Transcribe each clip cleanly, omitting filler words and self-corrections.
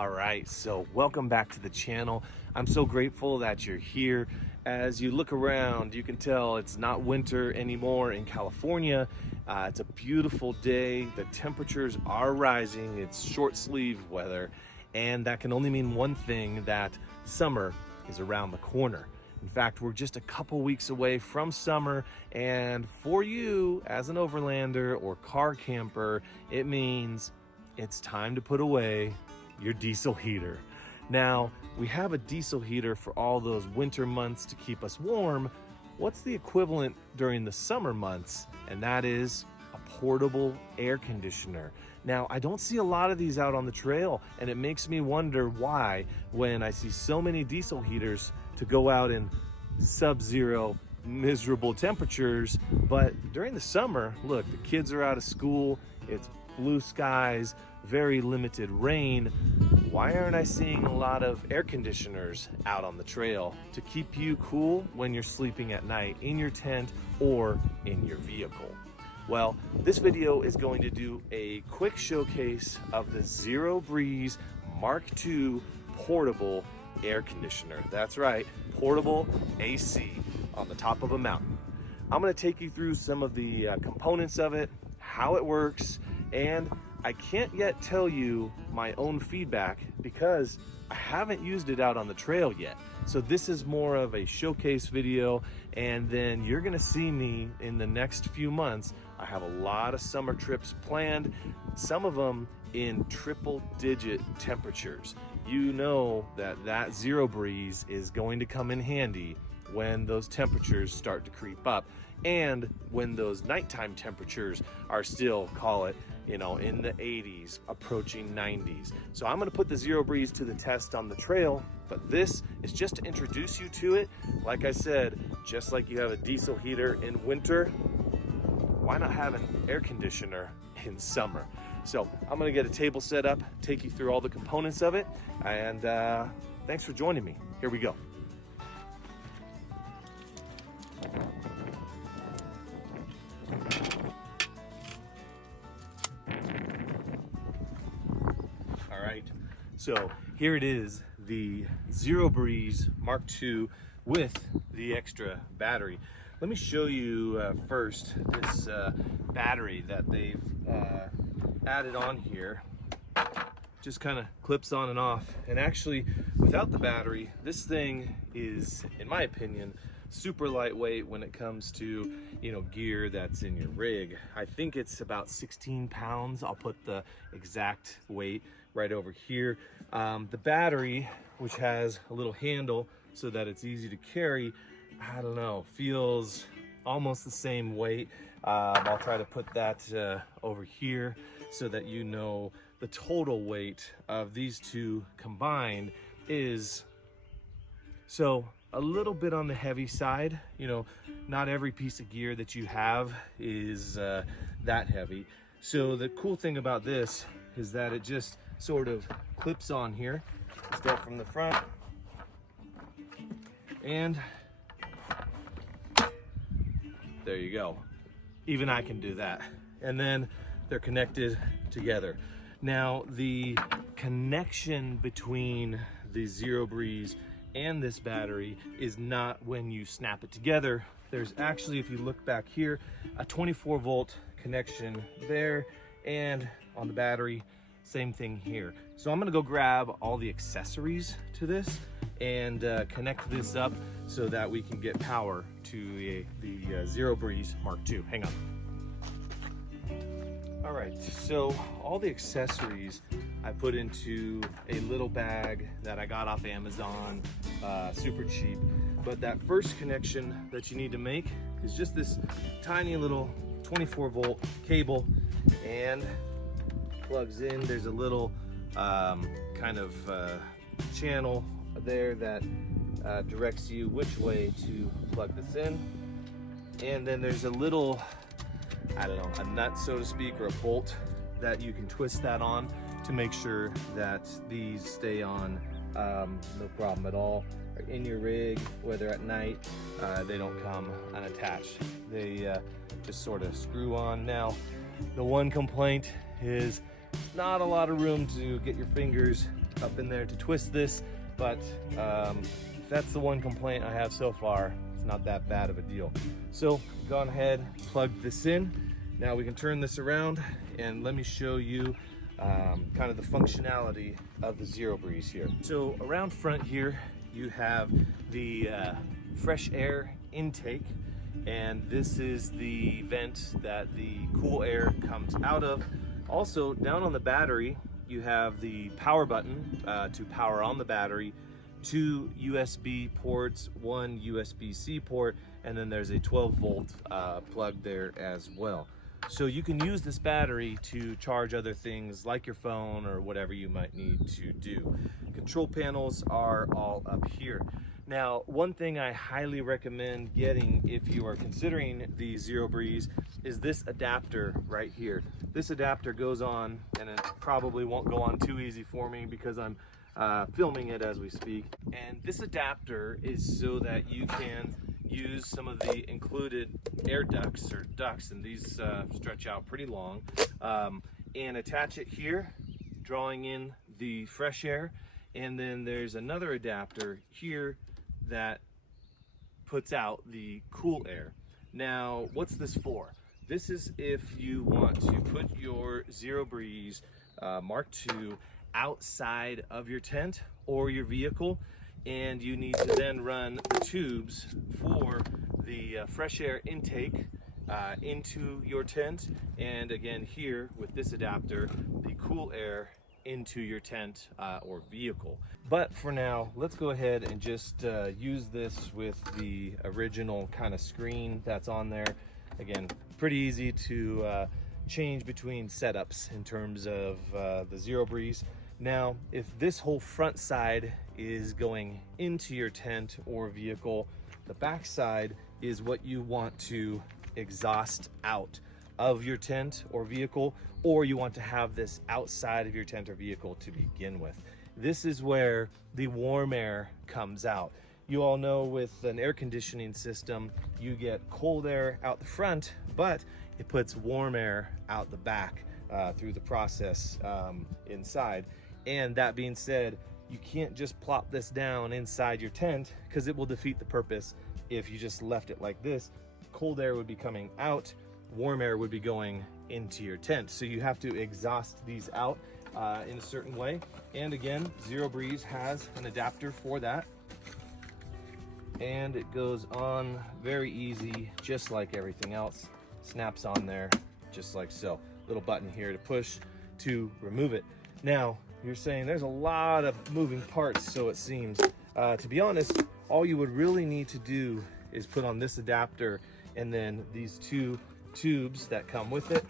All right, so welcome back to the channel. I'm so grateful that you're here. As you look around, you can tell it's not winter anymore in California. It's a beautiful day. The temperatures are rising. It's short sleeve weather, and that can only mean one thing, that summer is around the corner. In fact, we're just a couple weeks away from summer, and for you as an overlander or car camper, it means it's time to put away your diesel heater. Now, we have a diesel heater for all those winter months to keep us warm. What's the equivalent during the summer months? And that is a portable air conditioner. Now, I don't see a lot of these out on the trail, and it makes me wonder why, when I see so many diesel heaters to go out in sub-zero miserable temperatures, but during the summer, look, the kids are out of school, it's blue skies, very limited rain. Why aren't I seeing a lot of air conditioners out on the trail to keep you cool when you're sleeping at night in your tent or in your vehicle? Well, this video is going to do a quick showcase of the Zero Breeze Mark II portable air conditioner. That's right, portable AC on the top of a mountain. I'm going to take you through some of the components of it, how it works, and I can't yet tell you my own feedback because I haven't used it out on the trail yet. So this is more of a showcase video, and then you're gonna see me in the next few months. I have a lot of summer trips planned, some of them in triple-digit temperatures. You know that Zero Breeze is going to come in handy when those temperatures start to creep up, and when those nighttime temperatures are still, call it, you know, in the 80s, approaching 90s. So I'm gonna put the Zero Breeze to the test on the trail, but this is just to introduce you to it. Like I said, just like you have a diesel heater in winter, why not have an air conditioner in summer? So I'm gonna get a table set up, take you through all the components of it, and thanks for joining me. Here we go. So here it is, the Zero Breeze Mark II with the extra battery. Let me show you first this battery that they've added on here. Just kind of clips on and off. And actually, without the battery, this thing is, in my opinion, super lightweight when it comes to, you know, gear that's in your rig. I think it's about 16 pounds. I'll put the exact weight right over here. The battery, which has a little handle so that it's easy to carry, I don't know, feels almost the same weight. I'll try to put that over here so that you know the total weight of these two combined is, so a little bit on the heavy side. You know, not every piece of gear that you have is that heavy. So the cool thing about this is that it just sort of clips on here. Start from the front, and there you go. Even I can do that. And then they're connected together. Now, the connection between the Zero Breeze and this battery is not when you snap it together. There's actually, if you look back here, a 24-volt connection there, and on the battery, same thing here. So I'm gonna go grab all the accessories to this and connect this up so that we can get power to the Zero Breeze Mark II. Hang on. All right, so all the accessories I put into a little bag that I got off Amazon, super cheap. But that first connection that you need to make is just this tiny little 24-volt cable, and plugs in. There's a little kind of channel there that directs you which way to plug this in. And then there's a little, I don't know, a nut, so to speak, or a bolt that you can twist that on to make sure that these stay on no problem at all. In your rig, whether at night, they don't come unattached. They just sort of screw on. Now, the one complaint is not a lot of room to get your fingers up in there to twist this, but that's the one complaint I have so far. It's not that bad of a deal. So gone ahead, plugged this in. Now we can turn this around and let me show you kind of the functionality of the Zero Breeze here. So around front here, you have the fresh air intake, and this is the vent that the cool air comes out of. Also, down on the battery, you have the power button to power on the battery, 2 USB ports, 1 USB-C port, and then there's a 12-volt plug there as well. So you can use this battery to charge other things like your phone or whatever you might need to do. Control panels are all up here. Now, one thing I highly recommend getting if you are considering the Zero Breeze is this adapter right here. This adapter goes on, and it probably won't go on too easy for me because I'm filming it as we speak. And this adapter is so that you can use some of the included air ducts or ducts, and these stretch out pretty long, and attach it here, drawing in the fresh air. And then there's another adapter here that puts out the cool air. Now, what's this for? This is if you want to put your Zero Breeze Mark II outside of your tent or your vehicle, and you need to then run the tubes for the fresh air intake into your tent, and again here with this adapter, the cool air into your tent or vehicle. But for now, let's go ahead and just use this with the original kind of screen that's on there. Again, pretty easy to change between setups in terms of the Zero Breeze. Now, if this whole front side is going into your tent or vehicle, the back side is what you want to exhaust out of your tent or vehicle, or you want to have this outside of your tent or vehicle to begin with. This is where the warm air comes out. You all know with an air conditioning system, you get cold air out the front, but it puts warm air out the back through the process inside. And that being said, you can't just plop this down inside your tent because it will defeat the purpose if you just left it like this. Cold air would be coming out, warm air would be going into your tent. So you have to exhaust these out in a certain way. And again, Zero Breeze has an adapter for that. And it goes on very easy, just like everything else. Snaps on there, just like so. Little button here to push to remove it. Now, you're saying there's a lot of moving parts, so it seems. To be honest, all you would really need to do is put on this adapter and then these 2 tubes that come with it,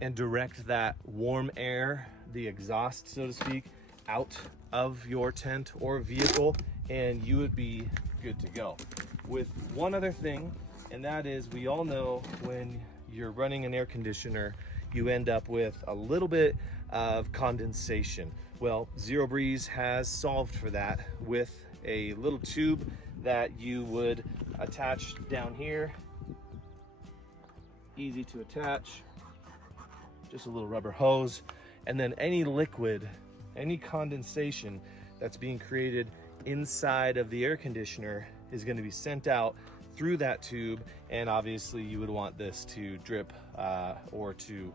and direct that warm air, the exhaust, so to speak, out of your tent or vehicle, and you would be good to go. With one other thing, and that is, we all know when you're running an air conditioner, you end up with a little bit of condensation. Well, Zero Breeze has solved for that with a little tube that you would attach down here. Easy to attach, just a little rubber hose, and then any liquid, any condensation that's being created inside of the air conditioner is going to be sent out through that tube, and obviously you would want this to drip or to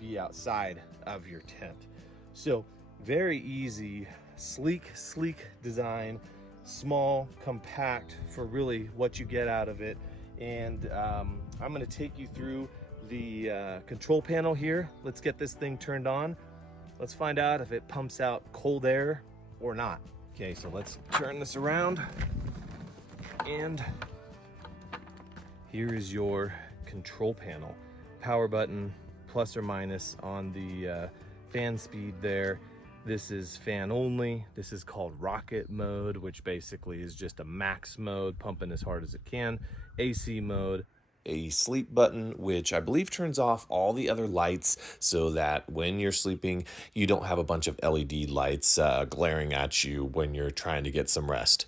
be outside of your tent. So very easy, sleek design, small, compact for really what you get out of it. And I'm going to take you through the control panel here. Let's get this thing turned on. Let's find out if it pumps out cold air or not. Okay, so let's turn this around, and here is your control panel. Power button, plus or minus on the fan speed there. This is fan only. This is called rocket mode, which basically is just a max mode, pumping as hard as it can. AC mode. A sleep button, which I believe turns off all the other lights so that when you're sleeping, you don't have a bunch of LED lights glaring at you when you're trying to get some rest.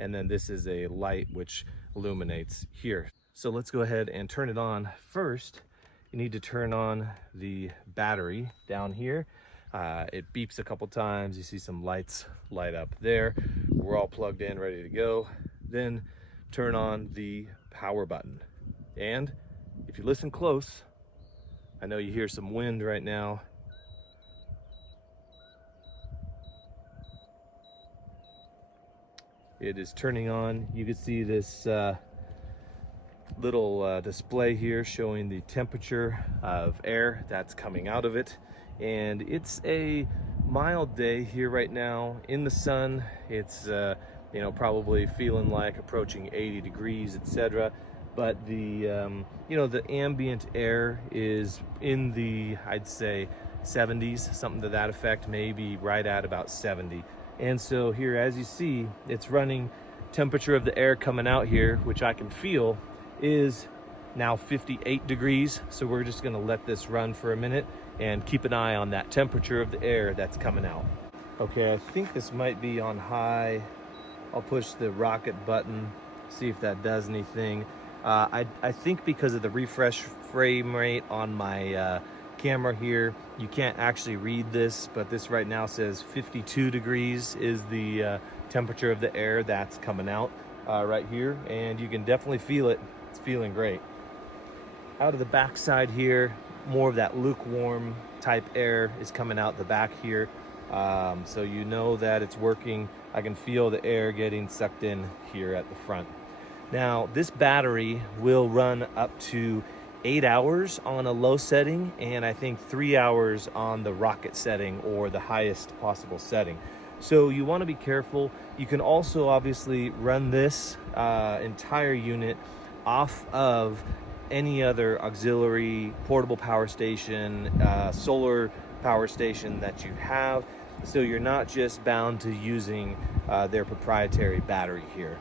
And then this is a light which illuminates here. So let's go ahead and turn it on. First, you need to turn on the battery down here. It beeps a couple times. You see some lights light up there. We're all plugged in, ready to go. Then turn on the power button. And if you listen close, I know you hear some wind right now. It is turning on. You can see this little display here showing the temperature of air that's coming out of it. And it's a mild day here right now in the sun. It's you know, probably feeling like approaching 80 degrees, etc. But the you know, the ambient air is in the, I'd say, 70s, something to that effect, maybe right at about 70. And so here, as you see, it's running. Temperature of the air coming out here, which I can feel, is now 58 degrees. So we're just gonna let this run for a minute and keep an eye on that temperature of the air that's coming out. Okay, I think this might be on high. I'll push the rocket button, see if that does anything. I think because of the refresh frame rate on my camera here, you can't actually read this, but this right now says 52 degrees is the temperature of the air that's coming out right here, and you can definitely feel it. It's feeling great. Out of the back side here, more of that lukewarm type air is coming out the back here, so you know that it's working. I can feel the air getting sucked in here at the front. Now, this battery will run up to 8 hours on a low setting, and I think 3 hours on the rocket setting, or the highest possible setting. So you want to be careful. You can also obviously run this entire unit off of any other auxiliary portable power station, solar power station that you have. So you're not just bound to using their proprietary battery here.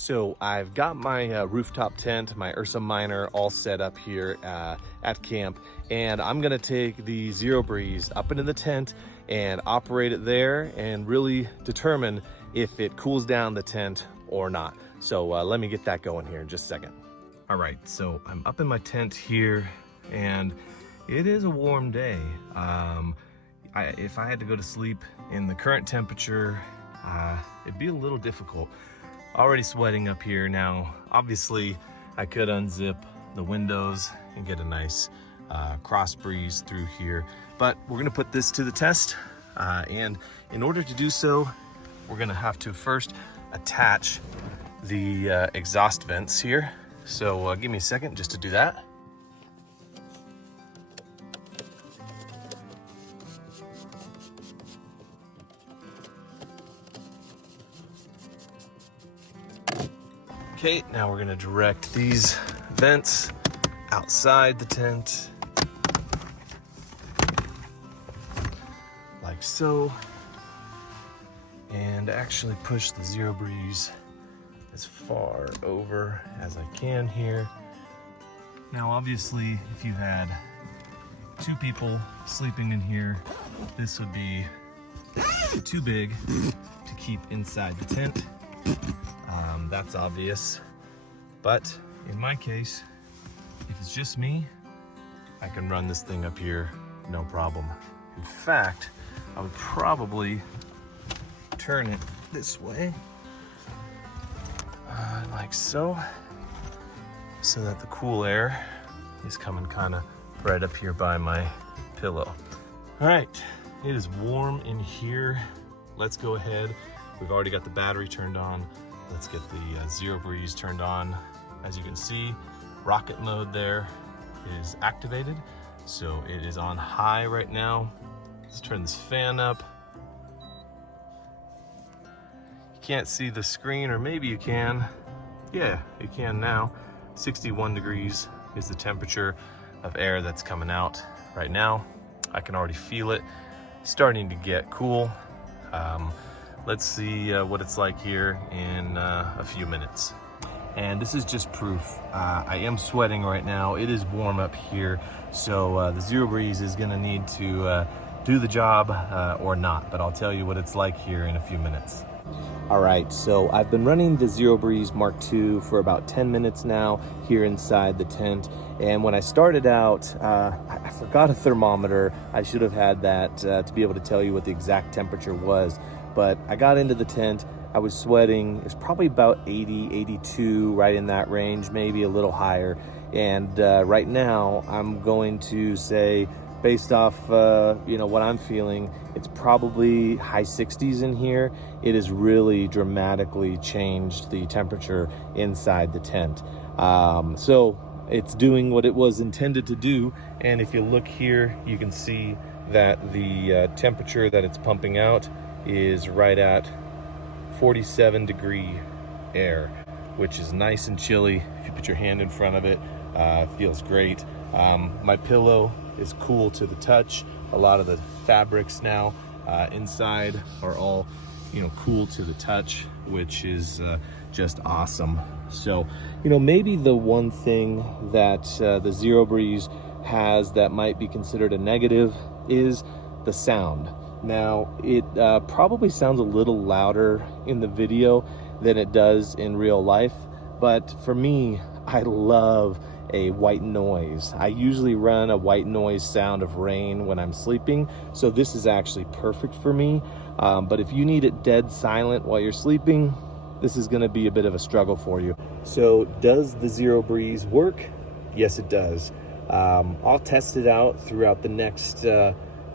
So I've got my rooftop tent, my Ursa Minor, all set up here at camp, and I'm gonna take the Zero Breeze up into the tent and operate it there and really determine if it cools down the tent or not. So let me get that going here in just a second. All right, so I'm up in my tent here, and it is a warm day. If I had to go to sleep in the current temperature, it'd be a little difficult. Already sweating up here now. Obviously, I could unzip the windows and get a nice cross breeze through here, but we're gonna put this to the test. And in order to do so, we're gonna have to first attach the exhaust vents here. So give me a second just to do that. Okay, now we're gonna direct these vents outside the tent, like so, and actually push the Zero Breeze as far over as I can here. Now, obviously, if you had 2 people sleeping in here, this would be too big to keep inside the tent. That's obvious, but in my case, if it's just me, I can run this thing up here, no problem. In fact, I would probably turn it this way, like so, so that the cool air is coming kind of right up here by my pillow. All right, it is warm in here. Let's go ahead. We've already got the battery turned on. Let's get the Zero Breeze turned on. As you can see, rocket mode there is activated. So it is on high right now. Let's turn this fan up. You can't see the screen, or maybe you can. Yeah, you can now. 61 degrees is the temperature of air that's coming out right now. I can already feel it starting to get cool. Let's see what it's like here in a few minutes. And this is just proof. I am sweating right now. It is warm up here. So the Zero Breeze is gonna need to do the job or not, but I'll tell you what it's like here in a few minutes. All right, so I've been running the Zero Breeze Mark II for about 10 minutes now here inside the tent, And when I started out, I forgot a thermometer. I should have had that to be able to tell you what the exact temperature was. But I got into the tent, I was sweating. It's probably about 80, 82, right in that range, maybe a little higher. And right now, I'm going to say, based off what I'm feeling, it's probably high 60s in here. It has really dramatically changed the temperature inside the tent. So it's doing what it was intended to do. And if you look here, you can see that the temperature that it's pumping out is right at 47 degree air, which is nice and chilly. If you put your hand in front of it, it feels great. My pillow is cool to the touch. A lot of the fabrics now inside are all cool to the touch, which is just awesome. So maybe the one thing that the Zero Breeze has that might be considered a negative is the sound. Now it probably sounds a little louder in the video than it does in real life, but for me, I love a white noise. I usually run a white noise sound of rain when I'm sleeping, so this is actually perfect for me. But if you need it dead silent while you're sleeping, this is going to be a bit of a struggle for you. So does the Zero Breeze work? Yes, it does. I'll test it out throughout the next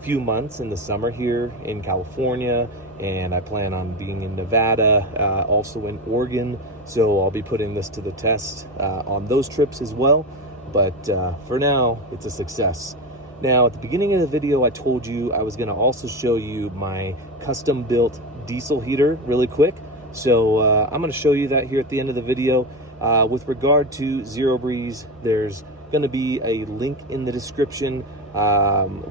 few months in the summer here in California, and I plan on being in Nevada, also in Oregon, so I'll be putting this to the test on those trips as well. But for now, it's a success. Now, at the beginning of the video, I told you I was going to also show you my custom built diesel heater really quick. So I'm going to show you that here at the end of the video. With regard to Zero Breeze, there's going to be a link in the description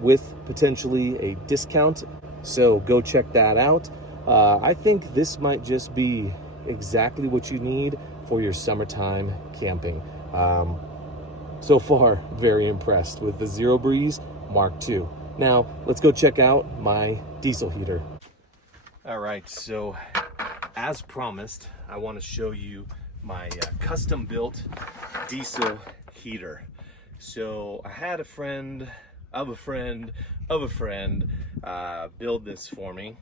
with potentially a discount. So go check that out. I think this might just be exactly what you need for your summertime camping. So far, very impressed with the Zero Breeze Mark II. Now, let's go check out my diesel heater. All right, so as promised, I want to show you my custom built diesel heater. So I had a friend of a friend of a friend build this for me,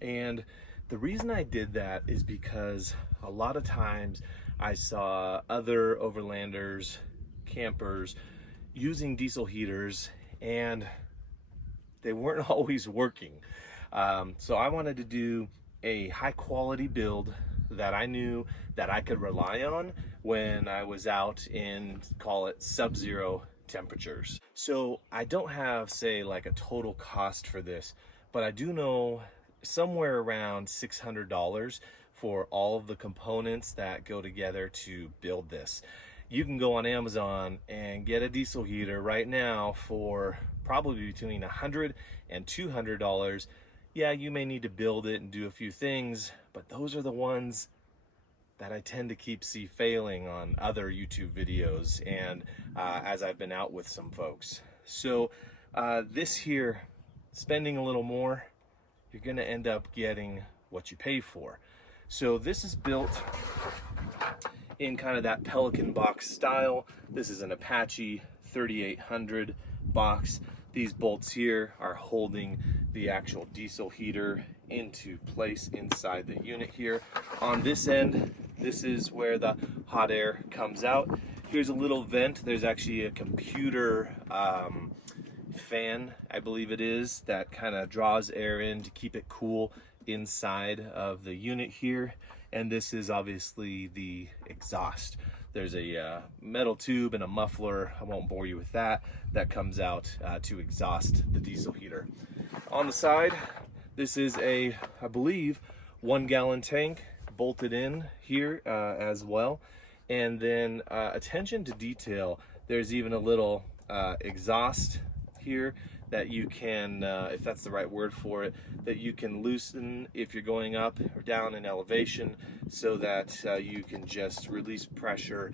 and the reason I did that is because a lot of times I saw other overlanders, campers using diesel heaters, and they weren't always working. So I wanted to do a high quality build that I knew that I could rely on when I was out in, call it, sub-zero temperatures. So I don't have, say, like a total cost for this, but I do know somewhere around $600 for all of the components that go together to build this. You can go on Amazon and get a diesel heater right now for probably between $100 and $200. Yeah, you may need to build it and do a few things, but those are the ones that I tend to see failing on other YouTube videos, and as I've been out with some folks. So this here, spending a little more, you're gonna end up getting what you pay for. So this is built in kind of that Pelican box style. This is an Apache 3800 box. These bolts here are holding the actual diesel heater into place inside the unit here. On this end, this is where the hot air comes out. Here's a little vent. There's actually a computer fan, I believe it is, that kind of draws air in to keep it cool inside of the unit here. And this is obviously the exhaust. There's a metal tube and a muffler, I won't bore you with that, that comes out to exhaust the diesel heater. On the side, this is a, I believe, 1 gallon tank bolted in here as well. And then attention to detail, there's even a little exhaust here that you can, if that's the right word for it, that you can loosen if you're going up or down in elevation, so that you can just release pressure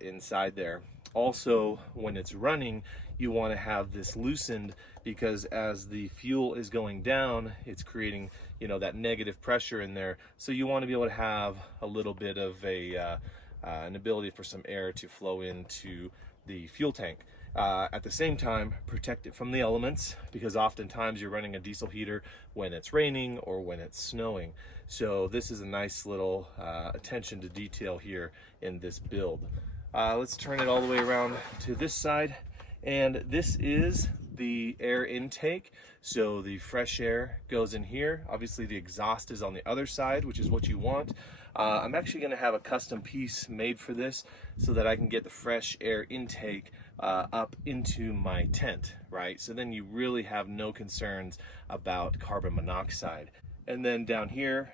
inside there. Also, when it's running, you want to have this loosened, because as the fuel is going down, it's creating, that negative pressure in there. So you want to be able to have a little bit of an ability for some air to flow into the fuel tank. At the same time, protect it from the elements, because oftentimes you're running a diesel heater when it's raining or when it's snowing. So this is a nice little attention to detail here in this build. Let's turn it all the way around to this side, and this is the air intake. So the fresh air goes in here. Obviously the exhaust is on the other side, which is what you want. I'm actually going to have a custom piece made for this so that I can get the fresh air intake up into my tent, right? So then you really have no concerns about carbon monoxide. And then down here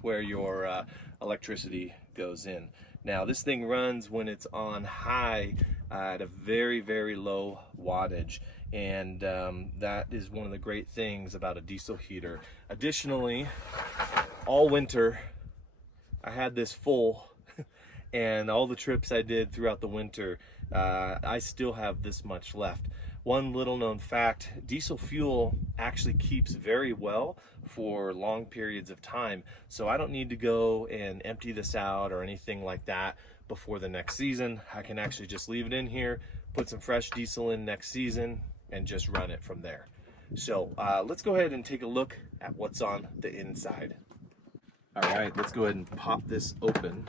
where your electricity goes in. Now this thing runs when it's on high at a very, very low wattage, and that is one of the great things about a diesel heater. Additionally, all winter I had this full, and all the trips I did throughout the winter, I still have this much left. One little known fact, diesel fuel actually keeps very well for long periods of time, so I don't need to go and empty this out or anything like that before the next season. I can actually just leave it in here, put some fresh diesel in next season, and just run it from there. So let's go ahead and take a look at what's on the inside. All right, let's go ahead and pop this open.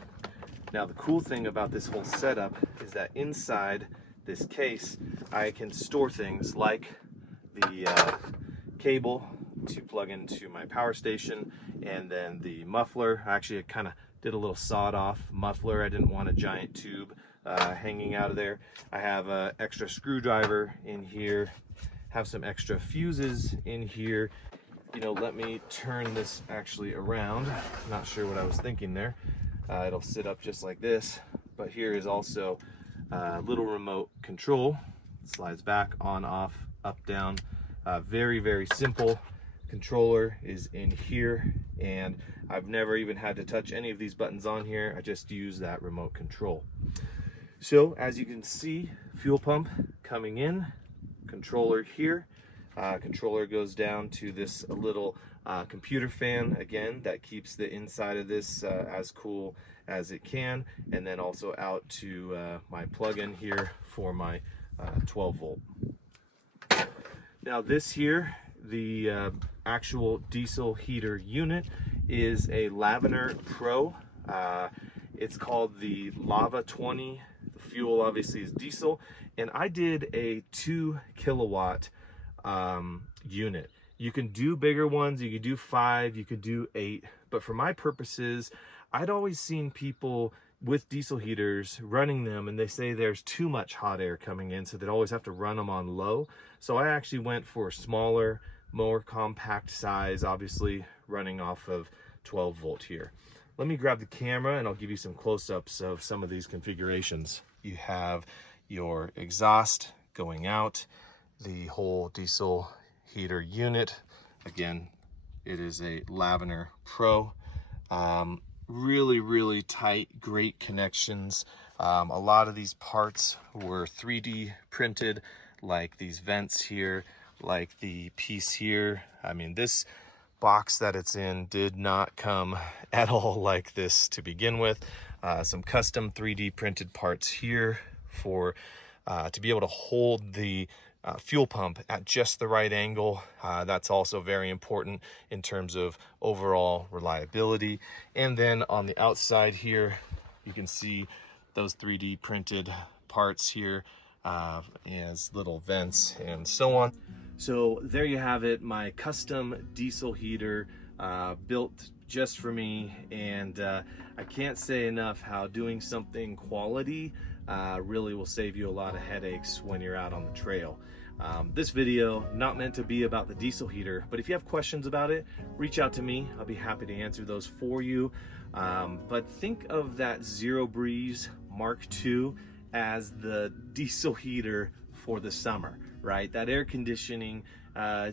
Now the cool thing about this whole setup is that inside this case I can store things like the cable to plug into my power station, and then the muffler. Actually, I kind of did a little sawed off muffler. I didn't want a giant tube hanging out of there. I have an extra screwdriver in here, have some extra fuses in here. You know, let me turn this actually around. Not sure what I was thinking there. It'll sit up just like this, but here is also a little remote control. It slides back, on, off, up, down. Very, very simple. Controller is in here, and I've never even had to touch any of these buttons on here. I just use that remote control. So as you can see, fuel pump coming in, controller here. Controller goes down to this little computer fan, again, that keeps the inside of this as cool as it can, and then also out to my plug-in here for my 12 volt. Now this here, the actual diesel heater unit, is a Lavender Pro. It's called the Lava 20. The fuel obviously is diesel, and I did a 2 kilowatt unit. You can do bigger ones, you could do 5, you could do 8, but for my purposes, I'd always seen people with diesel heaters running them, and they say there's too much hot air coming in, so they'd always have to run them on low. So I actually went for a smaller, more compact size, obviously running off of 12 volt here. Let me grab the camera and I'll give you some close-ups of some of these configurations. You have your exhaust going out, the whole diesel heater unit. Again, it is a Lavender Pro. Really, really tight, great connections. A lot of these parts were 3D printed, like these vents here, like the piece here. I mean, this box that it's in did not come at all like this to begin with. Some custom 3D printed parts here for to be able to hold the fuel pump at just the right angle. That's also very important in terms of overall reliability. And then on the outside here, you can see those 3D printed parts here as little vents and so on. So there you have it, my custom diesel heater built just for me. And I can't say enough how doing something quality really will save you a lot of headaches when you're out on the trail. This video not meant to be about the diesel heater, but if you have questions about it, reach out to me. I'll be happy to answer those for you. But think of that Zero Breeze Mark II as the diesel heater for the summer, right? That air conditioning,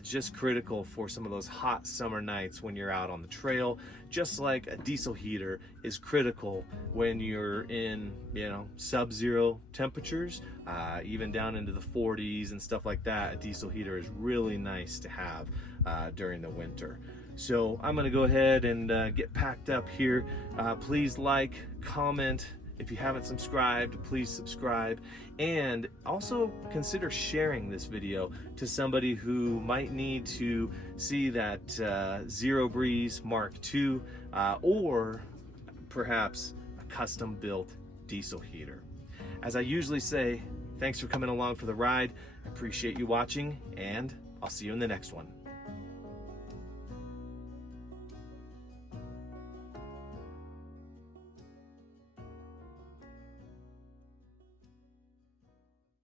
just critical for some of those hot summer nights when you're out on the trail, just like a diesel heater is critical when you're in, you know, sub-zero temperatures, even down into the 40s and stuff like that. A diesel heater is really nice to have during the winter. So I'm gonna go ahead and get packed up here. Please like, comment, If you haven't subscribed, please subscribe, and also consider sharing this video to somebody who might need to see that Zero Breeze Mark II or perhaps a custom built diesel heater. As I usually say, thanks for coming along for the ride. I appreciate you watching, and I'll see you in the next one.